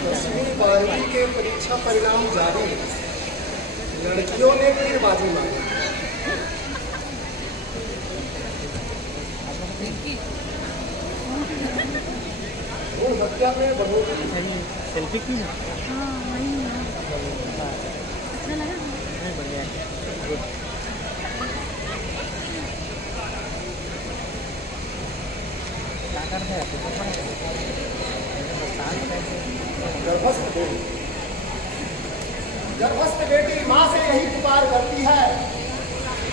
दसवीं 12वीं के परीक्षा परिणाम जारी, लड़कियों ने फिर बाजी मारी। हत्या में बढ़ोतरी, सेल्फी की ना? हाँ वही है। अच्छा लगा? नहीं बढ़िया है। क्या करते हैं? गर्भस्थ बेटी माँ से यही पुकार करती है,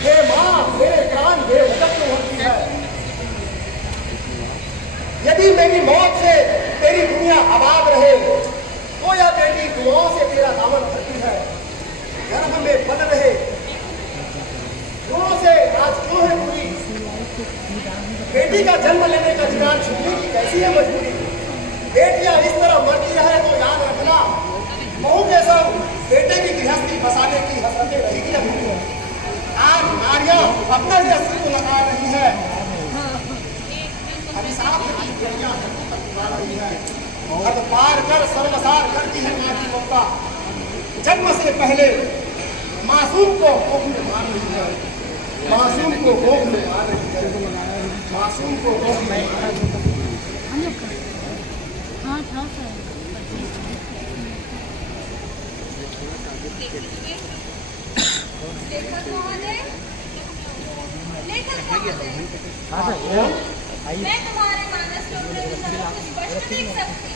हे माँ मेरे प्राण बेवजह क्यों होती है। यदि मेरी मौत से तेरी दुनिया आबाद रहे तो यह बेटी दुआओं से तेरा दामन भरती है। गर्भ में बन रहे दुआओं से आज क्यों है पूरी। बेटी का जन्म लेने का अधिकार छीनने की कैसी है मजबूरी। बेटियां इस तरह मरती रहे तो याद रखना, बहू के संग बेटे की गृहस्थी बसाने की हसरतें रहेगी अभी। आज नारियां अपना ही अस्तित्व लगा रही है, अभिशाप की गलियां लगा रही है। हद पार कर सर्वसार करती है माँ की ममता। जन्म से पहले मासूम को गोद में मार रही है, मासूम को गोद में मार रही है, मासूम को गोद में मार रही है। हाँ था सर। लेखक महोदय, लेखक महोदय, मैं तुम्हारे मानस में उतरे विचारों को स्पष्ट देख सकती हूँ।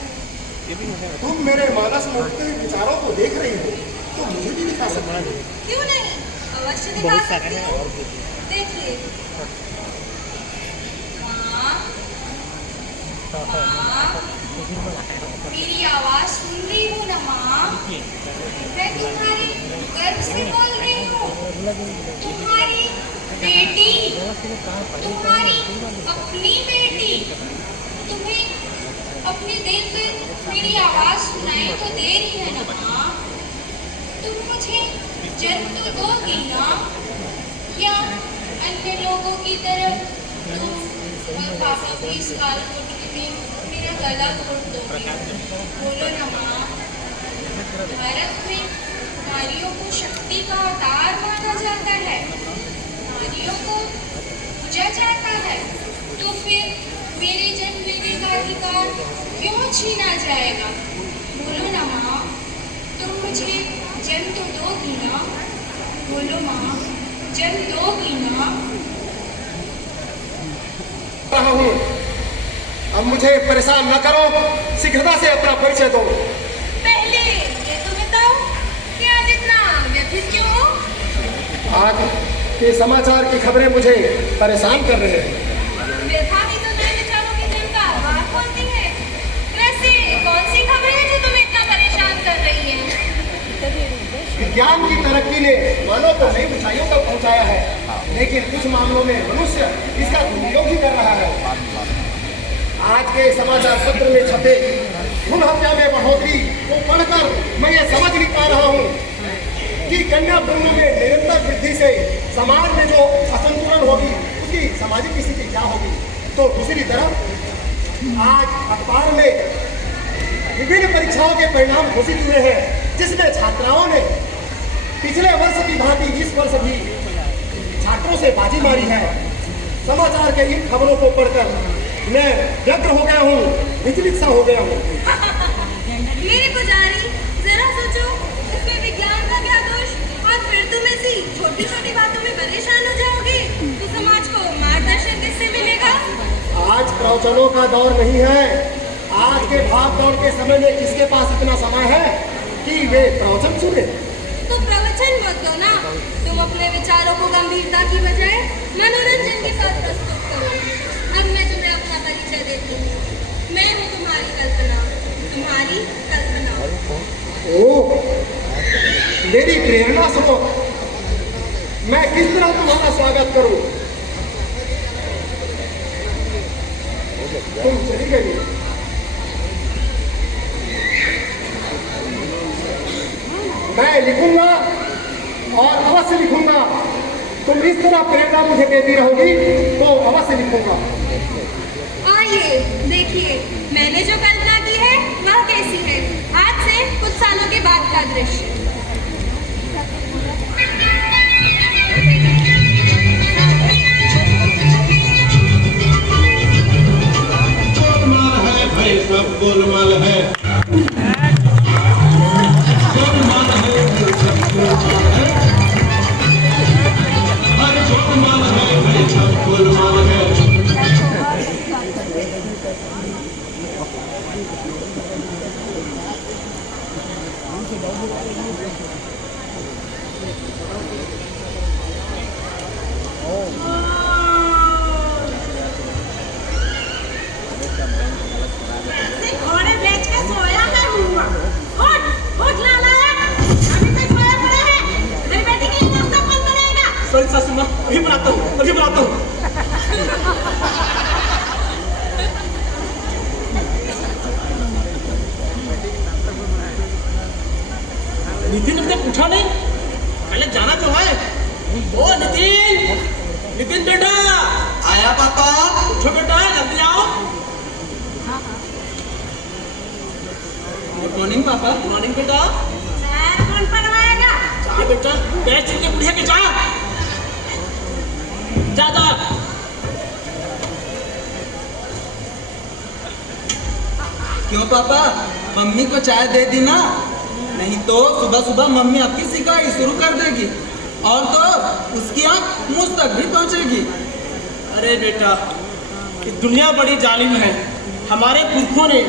तुम मेरे मानस में उठते हुए विचारों को देख रही हो तो मुझे भी दिखा सकती हो। क्यों नहीं, अवश्य दिखा सकती हूँ। देखिए, माँ, माँ, मेरी आवाज सुन रही हूँ ना माँ। मैं तुम्हारी गर्भ से बोल रही हूँ। तुम्हारी बेटी, तुम्हारी अपनी बेटी, तुम्हें अपने दिल पे मेरी आवाज सुनाई तो दे रही है ना माँ। तुम मुझे जन्म तो दोगी ना, या अन्य लोगों की तरह तुम और पापा को इस काल कोठरी में मेरा गला तोड़ दोगे। बोलो ना माँ। भारत में नारियों को शक्ति का अवतार माना जाता है, नारियों को पूजा जाता है, तो फिर मेरे जन्म लेने का अधिकार क्यों छीना जाएगा। बोलो ना माँ, तुम मुझे जन्म तो दोगी ना। बोलो माँ, जन्म दोगी ना। अब मुझे परेशान न करो, शीघ्रता से अपना परिचय दो। पहले ये तो बताओ कि आज इतना व्यथित क्यों हो। आज के समाचार की खबरें मुझे परेशान कर रहे हैं। व्यथा ही तो नए विचारों की जन्म का आधार खोलती है। वैसे कौन सी खबरें हैं जो तुम्हें इतना परेशान कर रही हैं? विज्ञान की तरक्की ने मानव को नई ऊंचाइयों तक पहुंचाया है, लेकिन कुछ मामलों में मनुष्य इसका दुरुपयोग ही कर रहा है। आज के समाचार पत्र में छपे भ्रूण हत्या में बढ़ोतरी को पढ़कर मैं ये समझ नहीं पा रहा हूँ कि कन्या भ्रूण में निरंतर वृद्धि से समाज में जो असंतुलन होगी उसकी सामाजिक स्थिति क्या होगी। तो दूसरी तरफ आज अखबार में विभिन्न परीक्षाओं के परिणाम घोषित हुए हैं, जिसमें छात्राओं ने पिछले वर्ष की भांति इस वर्ष भी छात्रों से बाजी मारी है। समाचार के इन खबरों को पढ़कर मैं व्यग्र हो गया हूँ, विचलित सा हो गया हूँ। मेरे पुजारी, जरा सोचो, इसमें विज्ञान का क्या दोष। और फिर तुम ऐसी छोटी छोटी बातों में परेशान हो जाओगे तो समाज को मार्गदर्शन किससे मिलेगा। आज प्रवचनों का दौर नहीं है। आज के भाग दौड़ के समय में किसके पास इतना समय है कि वे प्रवचन सुने। तो प्रवचन मत दो ना, तुम अपने विचारों को गंभीरता की बजाय मनोरंजन के साथ प्रस्तुत करो। अब मैं तुम्हें अपना परिचय देती हूँ। मैं हूँ तुम्हारी कल्पना, तुम्हारी कल्पना। ओह, मेरी प्रेरणा सुनो, मैं किस तरह तुम्हारा स्वागत करूं। तुम चली गई, मैं लिखूंगा और अवश्य लिखूंगा। तुम इस तरह प्रेरणा मुझे देती रहोगी तो अवश्य लिखूंगा। आइए देखिए मैंने जो कल्पना की है वह कैसी है, आज से कुछ सालों के बाद का दृश्य। गोलमाल है भाई, सब गोलमाल है। गोलमाल है, सब गोलमाल है। अरे गोलमाल है भाई, सब गोलमाल है। घोड़े बेच के सोया मैं हूँ। उठ, उठ लाला, अभी तक सोया पड़ा है। तेरी बेटी के लिए नाश्ता कौन बनाएगा? सॉरी सासू माँ, अभी बनाता हूँ, अभी बनाता हूँ। नितिन अभी तक उठा नहीं, पहले जाना तो है। ओ नितिन, नितिन बेटा, आया पापा। उठो बेटा, जल्दी आओ। गुड मॉर्निंग पापा। गुड मॉर्निंग बेटा। सैर कौन पढ़वाएगा? जा बेटा, पैर छू के बुढ़िया के जा। जा जा। क्यों पापा, मम्मी को चाय दे दी ना, नहीं तो सुबह सुबह मम्मी आपकी सिकाई शुरू कर देगी और तो उसकी आंख मुझ तक भी पहुंचेगी। अरे बेटा, ये दुनिया बड़ी जालिम है। हमारे पुरखों ने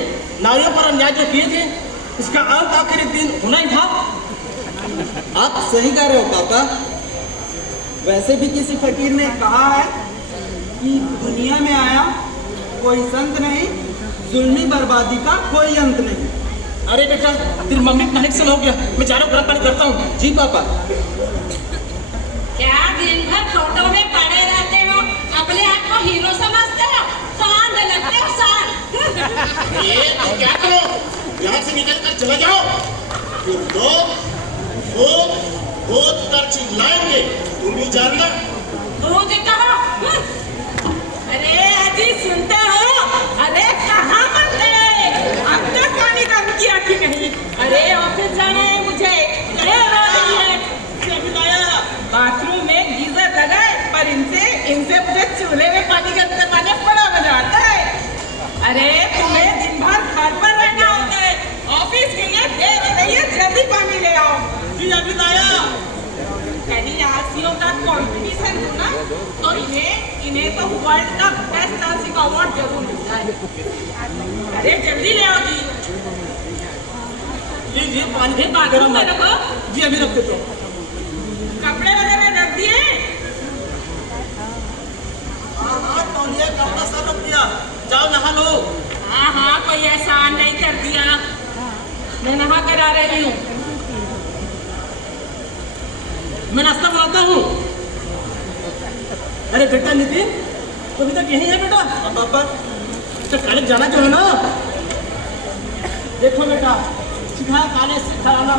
नारियों पर अन्याय जो किए थे, उसका अंत आखिरी दिन होना ही था। आप सही कह रहे हो पापा। वैसे भी किसी फकीर ने कहा है कि दुनिया में आया कोई संत नहीं, जुल्मी बर्बादी का कोई अंत नहीं। अरे बेटा, तेरी मम्मी का कनेक्शन हो गया, मैं जा रहा हूँ, गर्म पानी करता हूँ। जी पापा। क्या दिन भर फोटो में पड़े रहते हो, अपने आप को हीरो समझते हो, सांड लगते हो सांड। ये तो क्या करो, यहाँ से निकल कर चले जाओ। फिर लोग भूत कर चिल्लाएंगे, तुम भी जानना। भूत कहो। अरे अजी सुनते हो? अरे कहाँ पर गए? अब तक पानी गर्म किया कि नहीं? अरे ऑफिस जाना है मुझे। अरे रो रही है। बाथरूम में गीजर लगा है, पर इनसे मुझे चूल्हे में पानी गर्म करवाने बड़ा मजा आता है। अरे तुम्हें दिन भर घर पर रहना होता है, ऑफिस के लिए देर हो रही है, जल्दी पानी ले आओ। जी अभी लाया। कहीं आरसीओ का कंपटीशन हो ना, तो इन्हें तो वर्ल्ड का बेस्ट डांसिंग अवार्ड जरूर मिलता है। अरे जल्दी ले आओ जी। जी पानी फिर बाथरूम में रखो। जी अभी रख देता हूँ। कपड़े वगैरह रख दिए? हाँ, तौलिया कपड़ा सब रख दिया। जाओ नहा लो। हाँ, कोई एहसान नहीं कर दिया, मैं नहा कर आ रही हूँ। मैं नाश्ता बनाता हूँ। अरे बेटा नितिन, तो अभी तक यही है बेटा? पापा तो कॉलेज जाना जो है ना, देखो बेटा, सिखाया कॉलेज सिखाना,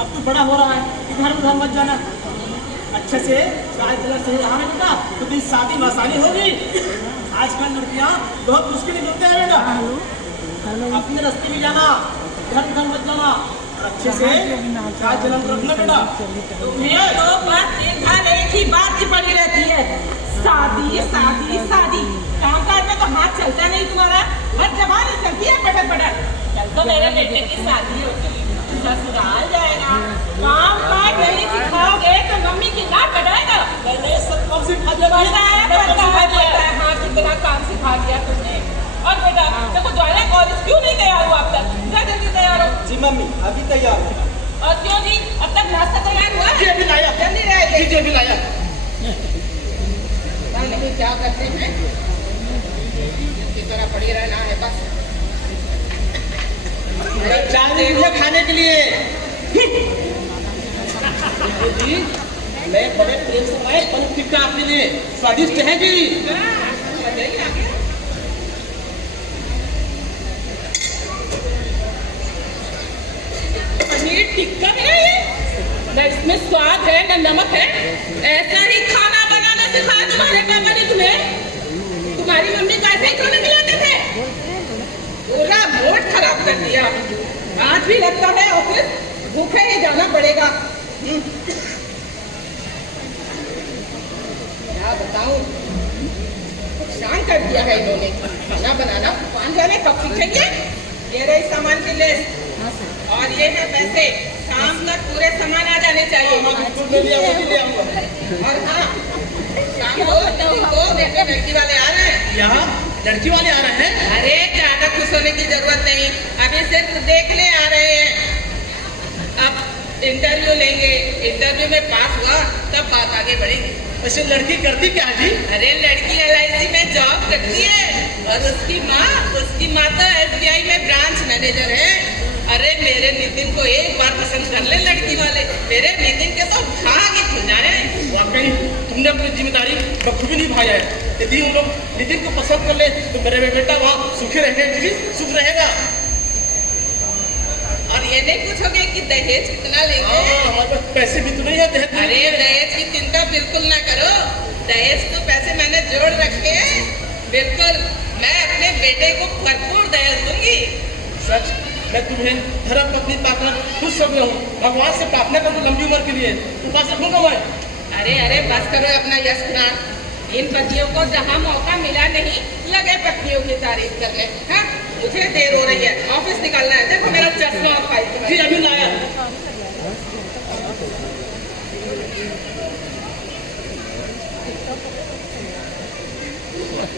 अब तो बड़ा हो रहा है, इधर उधर मत जाना, अच्छे से चाय चला सही रहा है बेटा, तो तेरी शादी में आसानी होगी। आजकल लड़कियाँ बहुत मुश्किल मिलते हैं बेटा, अपने रास्ते में जाना, इधर उधर मत जाना, अच्छे से चाय चला रखना बेटा। तुम्हें तो बस दिन भर एक ही बात की पड़ी रहती है, शादी शादी शादी। काम काज में तो हाथ चलता नहीं तुम्हारा, हर जबान ही चलती है पटक पटक। कल तो मेरे बेटे की शादी होगी, ससुराल जाएगा, काम काज नहीं सिखाओगे तो मम्मी की नाक कटाएगा। मैंने सब काम सिखा दिया। हाँ, कितना काम सिखा दिया तुमने। और बेटा देखो ज्वाला कॉलेज क्यों नहीं तैयार हुआ अब तक? क्या जल्दी तैयार हो? जी मम्मी अभी तैयार है। और क्यों जी, अब तक नाश्ता तैयार हुआ? जी अभी लाया। जल्दी रहिए। जी अभी लाया। लेकिन क्या करते हैं, इनकी तरह पड़ी रहना है बस। चाय दीजिए खाने के लिए। जी मैं बड़े प्रेम से लाए पनीर टिक्का आपके लिए, स्वादिष्ट है जी। पनीर टिक्का भी नहीं है? इसमें स्वाद है न नमक है। ऐसा ही खाना बनाना सिखाया तुम्हारे पापा ने तुम्हें। तुम्हारी मम्मी को ऐसे ही खाना खिलाते थे। पूरा मूड खराब कर दिया। आज भी लगता है ऑफिस भूखे ही जाना पड़ेगा। क्या बताऊं, परेशान कर दिया है इन्होंने। खाना बनाना पान जाने कब सीखेंगे। ये रही सामान की लिस्ट और ये है पैसे। शाम तक पूरे सामान आ जाने चाहिए। और हाँ, शाम को देखो लड़की वाले आ रहे हैं। यहाँ लड़की वाले आ रहे हैं? अरे ज्यादा खुश होने की जरूरत नहीं, अभी सिर्फ देखने आ रहे हैं। अब इंटरव्यू लेंगे, इंटरव्यू में पास हुआ तब बात आगे बढ़ेगी। वैसे लड़की करती क्या है जी? अरे लड़की LIC में जॉब करती है और उसकी माँ तो SBI में ब्रांच मैनेजर है। अरे मेरे नितिन को एक बार पसंद कर ले लड़की वाले, मेरे नितिन के तो भाग ही खुल जाए। वाकई तुमने अपनी जिम्मेदारी बखूबी निभाया है। यदि हम लोग नितिन को पसंद कर ले तो मेरे बेटा वहाँ सुखी रहेंगे, सुख रहेगा। और ये नहीं पूछोगे कि दहेज कितना लेंगे? हमारे पास पैसे भी तो नहीं है दहेज। अरे दहेज की चिंता बिल्कुल ना करो, दहेज तो पैसे मैंने जोड़ रखे हैं। बिल्कुल, मैं अपने बेटे को भरपूर दहेज दूंगी। सच, मैं तुम्हें धर्म पत्नी पाकर खुश समझ हूँ। भगवान से प्रार्थना करूँ लंबी उम्र के लिए, तुम पास रखूंगा मैं। अरे बस करो अपना यश गान। इन पतियों को जहाँ मौका मिला नहीं लगे पत्नियों की तारीफ करने। हाँ, मुझे देर हो रही है, ऑफिस निकलना है। देखो मेरा चश्मा और फाइल जी अभी लाया।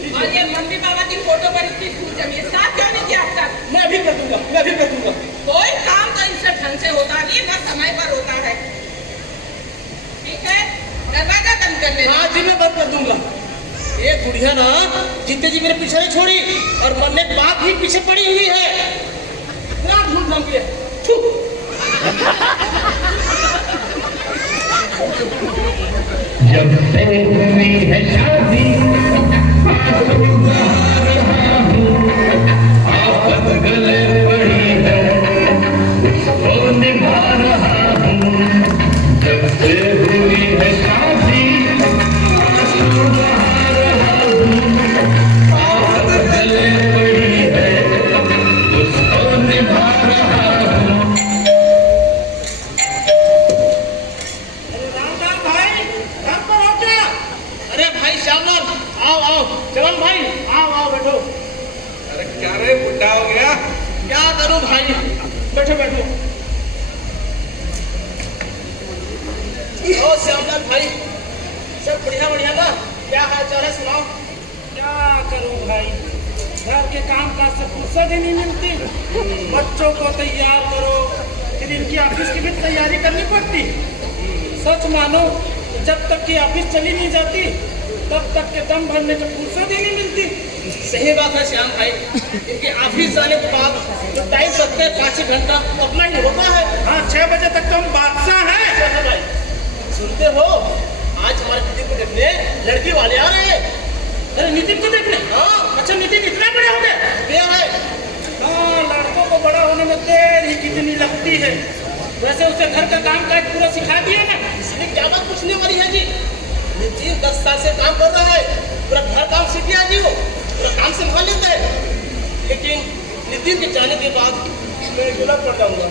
और ये मम्मी पापा की फोटो पर इतनी धूल जमी है, साथ क्यों नहीं किया अब तक? मैं अभी कर दूंगा, मैं अभी कर दूंगा। कोई काम तो इनसे ढंग से होता नहीं, ना समय पर होता है। ठीक है, दरवाजा बंद कर लेना। हाँ जी मैं बंद कर दूंगा। ये गुड़िया ना जीते जी मेरे पीछे नहीं छोड़ी और मरने के बाद भी पीछे पड़ी हुई है। इतना धूमधाम किया। जब से हुई है शादी आफत गले पड़ी है उसको निभा रहा हूँ। जब से हुई है शादी आफत गले पड़ी है उसको निभा रहा हूँ। अरे भाई श्यामलाल आओ चलन भाई आओ बैठो। अरे क्या रे बुढ़ा हो गया? क्या करूं भाई, बैठो। ओ श्यामलाल भाई, सब बढ़िया ना? क्या हाल चाल है सुनाओ। क्या करूं भाई, घर के काम काज से फुर्सत ही नहीं मिलती। बच्चों को तैयार करो, फिर इनकी ऑफिस की भी तैयारी करनी पड़ती। सच मानो, जब तक कि ऑफिस चली नहीं जाती तब तक के दम भरने का फुर्सत ही नहीं मिलती। सही बात है श्याम भाई, इनके ऑफिस जाने के बाद जो टाइम लगता है 5-6 घंटा अपना ही होता है। हाँ, 6 बजे तक तो हम बादशाह हैं। अच्छा भाई, सुनते हो आज हमारे नितिन को देखने लड़की वाले आ रहे हैं। अरे नितिन को देखने? हाँ। अच्छा, नितिन इतना बड़े हो गए? क्या है? हाँ, लड़कों को बड़ा होने में देर ही कितनी लगती है। वैसे उसे घर का काम काज पूरा सिखा दिया ना? इसमें क्या बात पूछने वाली है जी। नितिन 10 साल से काम कर रहा है, पूरा घर काम सीख गया जी, वो पूरा काम संभाल लेता है। लेकिन नितिन के जाने के बाद मैं गुलाब पड़ जाऊंगा।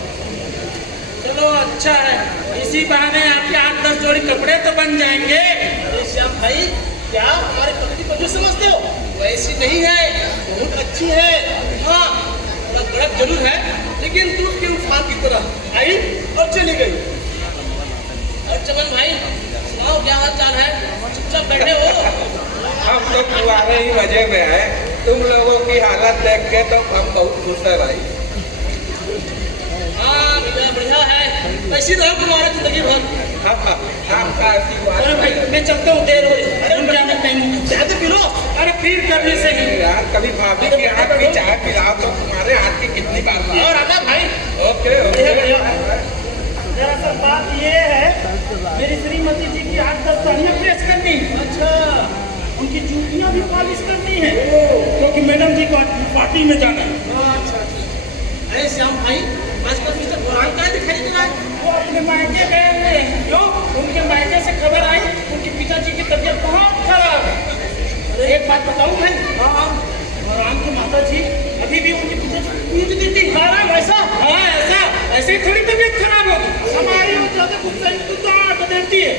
चलो अच्छा है, इसी बहाने आपके 8-10 जोड़ी कपड़े तो बन जाएंगे। अरे श्याम भाई, क्या हमारे पति को जो समझते हो वैसी नहीं है, बहुत अच्छी है। हाँ, थोड़ा कड़क जरूर है लेकिन दूध के उफान की तरह आई और चली गई। और चमन भाई सुनाओ, क्या हाल चाल है? चुपचाप बैठे हो? हम तो तुम्हारे ही मजे में है। तुम लोगों की हालत देख के तो हम बहुत खुश है भाई। हाँ बढ़िया है, ऐसी रहो तुम्हारा जिंदगी भर। हाँ, आपका आशीर्वाद। अरे भाई, मैं चलता हूँ, देर हो रही है। अरे क्या टाइम ज्यादा पिलो। अरे फिर करने से ही यार, कभी भाभी की हाथ की चाय पिलाओ तो तुम्हारे हाथ की कितनी बात है। और आना भाई। ओके दरअसल बात ये है, मेरी श्रीमती जी की 8-10 साड़ियाँ प्रेस करनी। अच्छा, उनकी जूतियाँ भी पॉलिश करनी है, क्योंकि मैडम जी को पार्टी में जाना है। अच्छा। अरे श्याम भाई, आजकल मिस्टर बुरान का दिखाई दे रहा है। वो अपने मायके गए हुए हैं। क्यों? उनके मायके से खबर आई उनके पिताजी की तबीयत बहुत खराब है। एक बात बताऊं मैं, और राम की माता जी अभी भी उनके पिताजी को दूध देती है। ऐसा? हाँ ऐसा, ऐसे ही थोड़ी तबीयत खराब होगी। हमारी वो ज्यादा गुस्सा दांत देती है।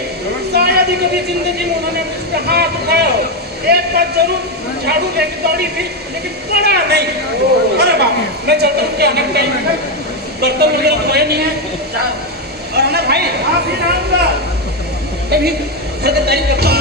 शायद ही कभी जिंदगी में उन्होंने मुझ पे हाथ उठाया हो। एक बार जरूर झाड़ू लेके दौड़ी थी, लेकिन पड़ा नहीं। अरे बाप, मैं चलता हूँ, क्या आना टाइम बर्तन वगैरह धोए नहीं है। और है ना भाई, हाँ फिर आऊंगा। मैं भी घर का तैयारी करता हूँ।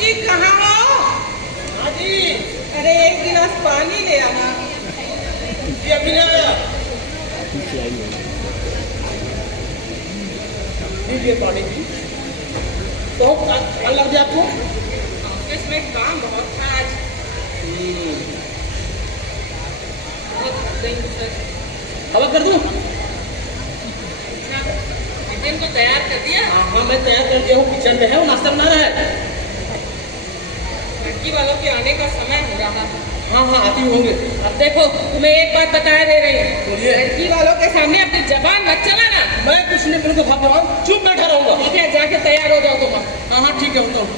जी कहाँ हो? हाँ जी, अरे एक गिलास पानी ले आना। ये अभी ना आया। लीजिए पानी जी। तो क्या लग गया आपको? ऑफिस में काम बहुत था आज। हवा कर दूं? टिफिन को तैयार कर दिया? हाँ मैं तैयार कर दिया हूँ, किचन में है, वो नाश्ता बना रहा है। लड़की वालों के आने का समय हो रहा है। हाँ आती होंगे। अब देखो, तुम्हें एक बात बता दे रही हूँ, बोलिए। लड़की वालों के सामने अपनी जबान मत चलाना। मैं कुछ नहीं, बिल्कुल भाग रहा हूँ, चुप बैठा रहूंगा। ठीक है, जाके तैयार हो जाओ तुम। हाँ ठीक है, होता हूँ।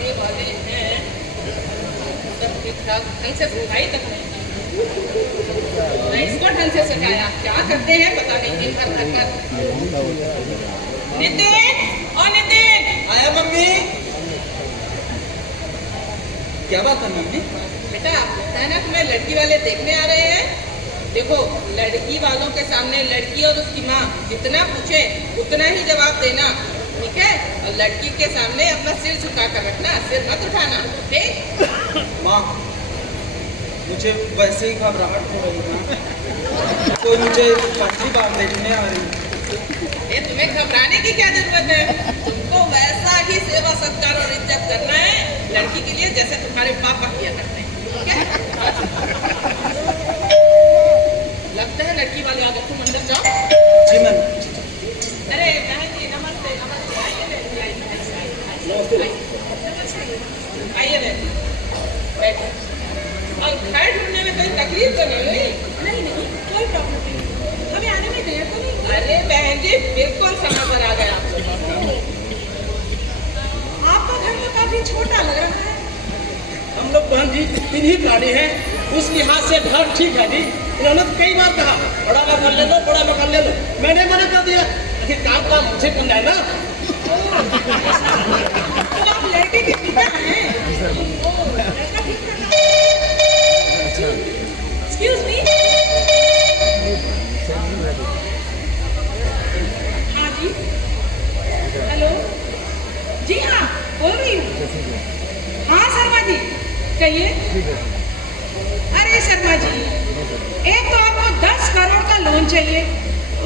ये वाले हैं, सब ठीक ठाक ढंग से सफाई तक नहीं। मैं इसको ढंग से सजाया, क्या करते हैं पता नहीं दिन भर घर पर। नितिन, ओ नितिन। आया मम्मी। क्या बात है मम्मी? बेटा, है ना तुम्हें लड़की वाले देखने आ रहे हैं। देखो, लड़की वालों के सामने लड़की और उसकी माँ जितना पूछे उतना ही जवाब देना, ठीक है? और लड़की के सामने अपना सिर झुका कर रखना, सिर मत उठाना, ठीक? माँ, मुझे वैसे ही घबराहट हो रही है। कोई मुझे पहली बार देखने आ रही है। ये तुम्हें घबराने की क्या जरूरत है? तुमको वैसा ही सेवा सत्कार और इज्जत करना है लड़की के लिए जैसे तुम्हारे पापा किया करते हैं, ठीक है? लगता है लड़की वाले आ गए, तुम अंदर जाओ। जी मैम। अरे बहन जी, नमस्ते नमस्ते। आइए बहन जी, आइए। आइए बहन, बैठो। और घर ढूंढने में कोई तकलीफ तो नहीं हुई? नहीं नहीं, कोई प्रॉब्लम नहीं, हमें आने में देर तो नहीं। अरे बहन जी, बिल्कुल समय पर आ गया। आपका घर तो काफी छोटा लग रहा है। हम लोग बहन जी 3 ही प्राणी हैं, उस लिहाज से घर ठीक है जी। इन्होंने तो कई बार कहा बड़ा मकान ले लो, बड़ा मकान ले लो, मैंने मना कर दिया। आखिर काम मुझे करना है ना। तो आप लड़के के पिता हैं। लड़का ठीक करना। Excuse me? हाँ जी, हेलो जी, हाँ बोल रही हूँ। हाँ शर्मा जी, कहिए। अरे शर्मा जी, एक तो आपको 10 करोड़ का लोन चाहिए,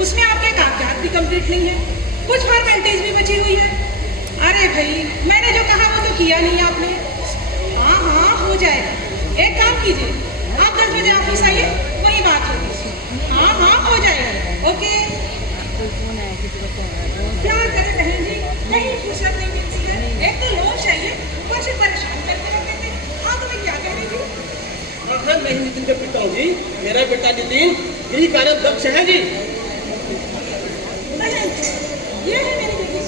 उसमें आपके कागजात भी कंप्लीट नहीं है, कुछ फॉर्मेलिटीज भी बची हुई है। अरे भाई, मैंने जो कहा वो तो किया नहीं आपने। हाँ हो जाएगा। एक काम कीजिए, आप 10 बजे ऑफिस आइए, वही बात होगी। हाँ हो जाएगा। ओके। प्यार करें बहन जी, कहीं फुर्सत नहीं मिलती है। एक तो लोन चाहिए, ऊपर से परेशान करके रख देते। हाँ तुम्हें क्या कह रही थी? हाँ मैं नितिन का पिता हूँ जी। मेरा बेटा नितिन गृह कार्य दक्ष है जी। ये है मेरी बेटी,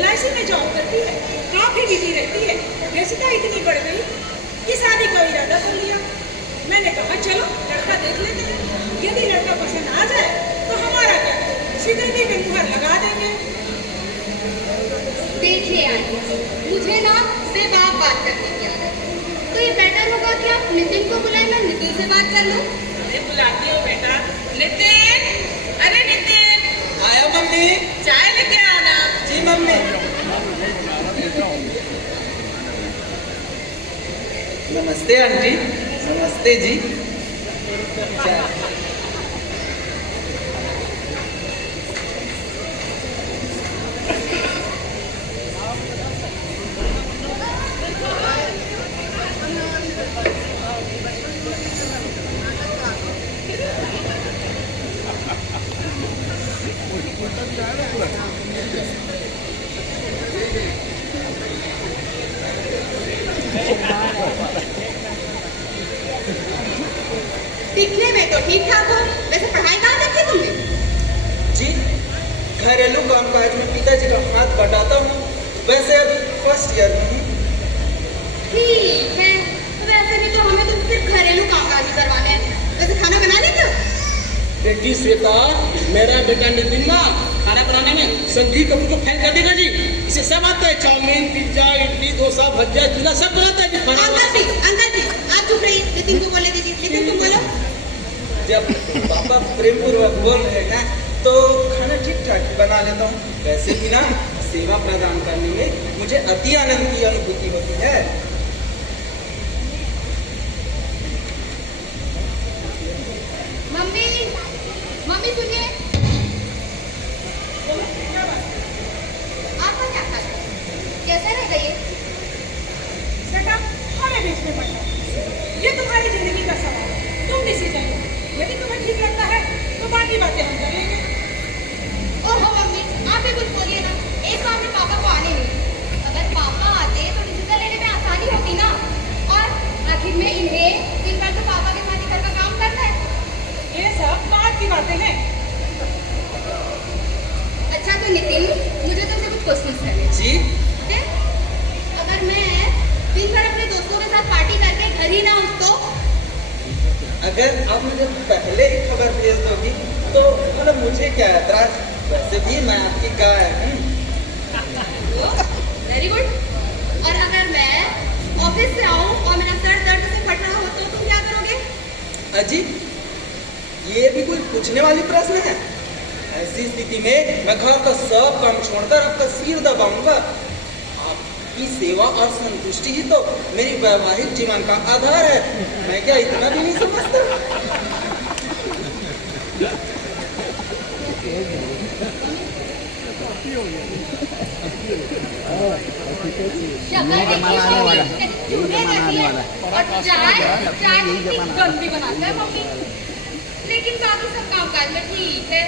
LIC में जॉब करती है, काफी बिजी रहती है। व्यस्तता इतनी बढ़ गई कि शादी का इरादा कर लिया। मैंने कहा चलो लड़का देख लेते हैं, यदि लड़का पसंद आ जाए तो हमारा क्या, सीधे सीधे मुहर लगा देंगे। देखिए आंटी, मुझे ना सिर्फ आप बात करने की आदत है, तो ये बेटर होगा कि आप नितिन को बुलाएं, मैं नितिन से बात कर लूं। अरे बुलाती हूँ बेटा। नितिन, अरे नितिन। आया मम्मी। चाय लेके आना। जी मम्मी। नमस्ते आंटी। नमस्ते जी। तो ठीक ठाक हो। वैसे पढ़ाई कहाँ तक की तुमने? जी घरेलू कामकाज में पिताजी का हाथ बटाता हूँ। वैसे अभी फर्स्ट ईयर में हूँ। ठीक है, तो वैसे भी तो हमें तो सिर्फ घरेलू कामकाज ही करवाने हैं। वैसे खाना बना लेते हो? बेटी श्वेता, मेरा बेटा नितिन ना खाना बनाने में संजीव कपूर को फेल कर देगा जी। इसे सब आता है, चाउमीन, पिज्जा, इडली, डोसा, भजिया, चूल्हा सब बनाता है जी। अंकल जी आप चुप रहिए, नितिन को बोलने दीजिए। नितिन तुम बोलो। जब पापा प्रेम पूर्वक बोल रहे हैं तो खाना ठीक ठाक ही बना लेता हूँ। वैसे भी ना सेवा प्रदान करने में मुझे अति आनंद की अनुभूति होती है। मम्मी सुनिए, आपका क्या था? कैसा रहेगा ये? बेटा हमें बीच में पड़ना, ये तुम्हारी जिंदगी का सवाल है। तुम डिसीजन लो, यदि तुम्हें ठीक लगता है तो बाकी बातें हम कर लेंगे। ओहो मम्मी, आप ही कुछ बोलिए ना। एक काम में पापा को आने नहीं। अगर पापा आते तो डिसीजन लेने में आसानी होती ना। और आखिर में इन्हें दिन भर तो पापा के साथ ही घर का काम करना है। ये सब बात की बातें हैं। अच्छा तो नितिन, मुझे तुमसे कुछ क्वेश्चन करने हैं। जी ठीक है? अगर मैं दिन भर अपने दोस्तों के साथ पार्टी करके घर ही ना हूँ तो? अगर आप मुझे पहले ही खबर भेज दोगी तो मतलब मुझे क्या ऐतराज। वैसे भी मैं आपकी गाय हूँ। Very good. और अगर मैं ऑफिस से आऊँ और मेरा सर दर्द से फट रहा हो तो तुम क्या करोगे? अजी ये भी कोई पूछने वाली प्रश्न है? ऐसी स्थिति में मैं घर का सब काम छोड़कर आपका सिर दबाऊंगा। आपकी सेवा और संतुष्टि ही तो मेरी वैवाहिक जीवन का आधार है। मैं क्या इतना भी नहीं समझता? शक्ल देखिए, चूहे जैसी है। और चाय कितनी गंदी बनाता है मम्मी। लेकिन बाकी सब कामकाज में ठीक है।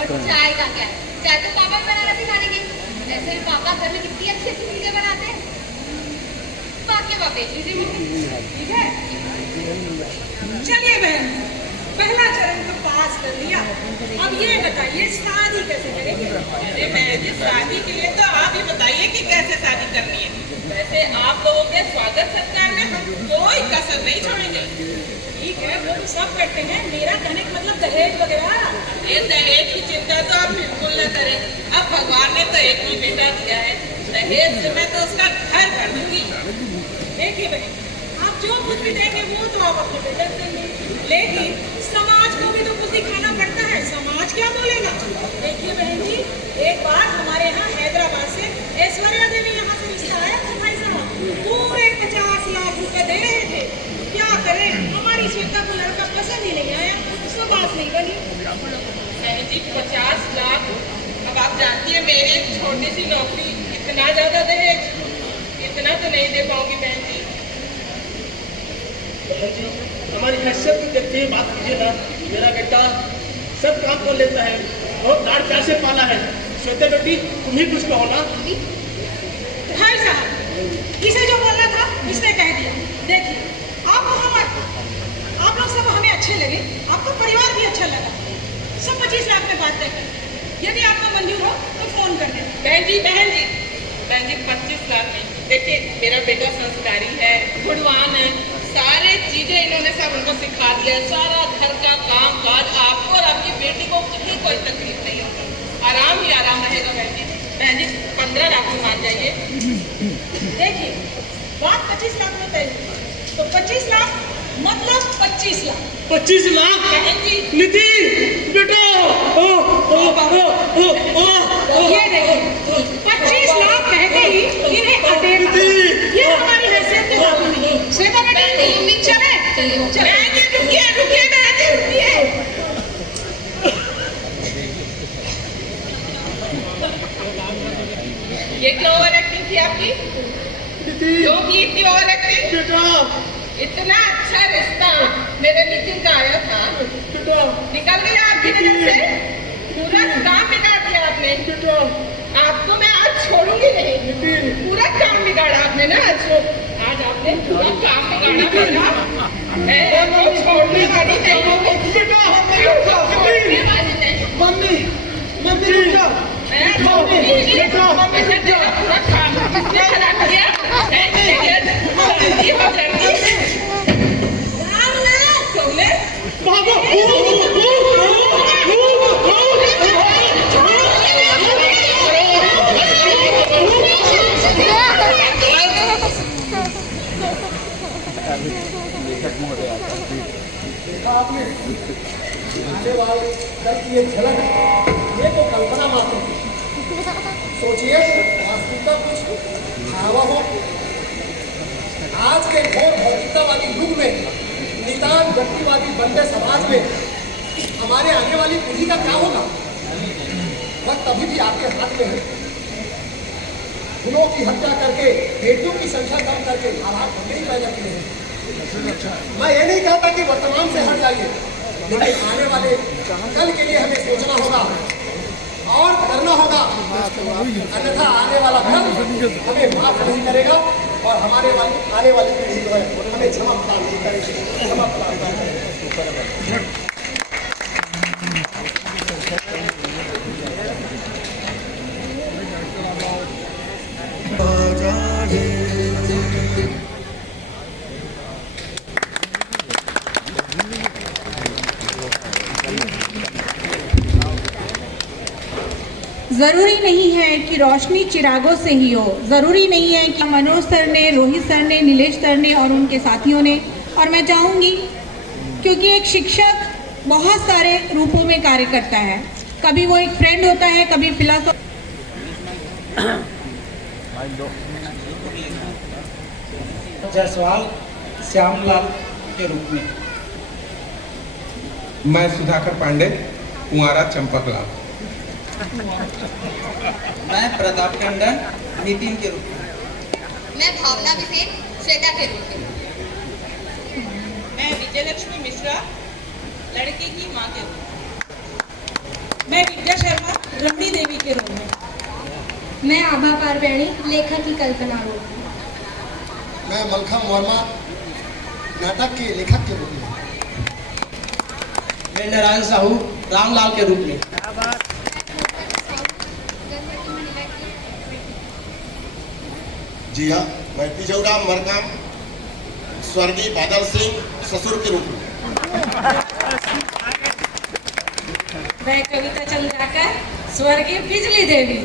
और चाय का क्या है? चाय तो पापा बनाना सिखा देंगे। ऐसे भी पापा घर में कितनी अच्छी अच्छी चीजें बनाते हैं। बाकी आप देख लीजिए। ठीक है, चलिए बहन, पहला चरण तो पास कर लिया। अब ये बताइए शादी कैसे करेंगे? अरे बहन जी, शादी के लिए तो आप ही बताइए कि कैसे शादी करनी है। वैसे आप लोगों के स्वागत सत्कार में हम कोई कसर नहीं छोड़ेंगे। ठीक है, वो तो सब करते हैं। मेरा कहने का मतलब दहेज वगैरह। ये दहेज की चिंता तो आप बिल्कुल न करें। अब भगवान ने तो एक ही बेटा दिया है, दहेज से मैं तो उसका घर कर दूंगी। देखिए बहन, आप जो कुछ भी देंगे वो तो आप अपने बेटे से देंगे, लेकिन समाज को भी तो कुछ दिखाना पड़ता है। समाज क्या बोलेगा? देखिए बहन जी, एक बार हमारे यहाँ हैदराबाद से ऐश्वर्या देवी यहाँ से रिश्ता आया था भाई साहब। पूरे 50 लाख रुपए दे रहे थे। क्या करें, हमारी श्वेता को लड़का पसंद ही नहीं आया, उससे बात नहीं बनी। बहन जी 50 लाख, अब आप जानती है मेरी एक छोटी सी नौकरी, इतना ज्यादा दहेज इतना तो नहीं दे पाऊंगी बहन जी। हमारी हैसियत को देखते हुए बात कीजिए ना। मेरा बेटा सब काम कर लेता है, बहुत लाड़ प्यार से पाला है। श्वेता बेटी तुम ही कुछ कहो ना। भाई साहब, इसे जो बोलना था इसने कह दिया। देखिए, आप लोग सब हमें अच्छे लगे, आपका परिवार भी अच्छा लगा। सब 25 लाख में बात करें। यदि आपको मंजूर हो तो फोन कर दें। बहन जी 25 लाख नहीं। देखिए मेरा बेटा संस्कारी है, गुणवान है, सारे चीजें इन्होंने सब उनको सिखा दिया है। सारा घर का काम काज आपको और आपकी बेटी को कहीं कोई तकलीफ नहीं होगी, आराम ही आराम रहेगा। बहन जी 15 लाख में मान जाइए। देखिए, बात 25 लाख में तय हुई, तो 25 लाख मतलब 25 लाख। 25 लाख? बहन जी नितिन बेटा, ये देखिए, 25 लाख कहते ही इन्हें अटेक। ये हमारी हैसियत के काबू नहीं। श्वेता बेटी चले। बहन जी रुकिए बहन जी रुकिए। ये क्या ओवर एक्टिंग थी आपकी? क्यों की इतनी ओवर एक्टिंग? इतना अच्छा रिश्ता मेरे नितिन का आया था, निकल गया आपकी नजर से। पूरा काम बिगाड़ दिया आपने। आपको मैं आज छोड़ूंगी नहीं। पूरा काम बिगाड़ा आपने ना। आज आप हमने पूरा काम बिगाड़ा बेटा वो छोड़ने वाली नहीं बेटा छोड़ने वाली नहीं मम्मी मम्मी रुक जाओ मम्मी से तेरा पूरा काम किसने खराब किया जल्दी हो जल्दी तुमने देखा आपने आने वाले कल की ये झलक ये तो कल्पना मात्र थी। सोचिए वास्तविकता कुछ हवा हो। आज के घोर भौतिकतावादी युग में नितान व्यक्तिवादी बनते समाज में हमारे आने वाली पीढ़ी का क्या होगा? वक्त अभी भी आपके हाथ में है। फूलों की हत्या करके बेटियों की संख्या कम करके हालात हमने ही पैदा किए हैं। मैं ये नहीं कहता कि वर्तमान से हट जाइए, लेकिन आने वाले कल के लिए हमें सोचना होगा और करना होगा, अन्यथा आने वाला कल हमें माफ नहीं करेगा और हमारे आने वाली पीढ़ी जो है हमें क्षमा प्रदान नहीं करेगी। क्षमा प्रदान करेगी। जरूरी नहीं है कि रोशनी चिरागों से ही हो, जरूरी नहीं है कि मनोज सर ने, रोहित सर ने, नीलेश सर ने और उनके साथियों ने, और मैं चाहूँगी क्योंकि एक शिक्षक बहुत सारे रूपों में कार्य करता है। कभी वो एक फ्रेंड होता है, कभी फिलोसोफर। जायसवाल श्यामलाल के रूप में। मैं सुधाकर पांडे कुंवारा चंपकलाल। मैं प्रताप टंडन नितिन के रूप में। मैं भावना बिसेन श्वेता के रूप में। मैं विजयलक्ष्मी मिश्रा लड़के की माँ के रूप में। मैं विद्या शर्मा रमणी देवी के रूप में। मैं आभा पारवैणी लेखक की कल्पना रूप में। मैं मलखम वर्मा नाटक के लेखक के रूप में। मैं नारायण साहू रामलाल के रूप में। जी हाँ, मैं तिजोराम मरकाम स्वर्गीय बादल सिंह ससुर के रूप में। मैं कविता चंद्राकर स्वर्गीय बिजली देवी।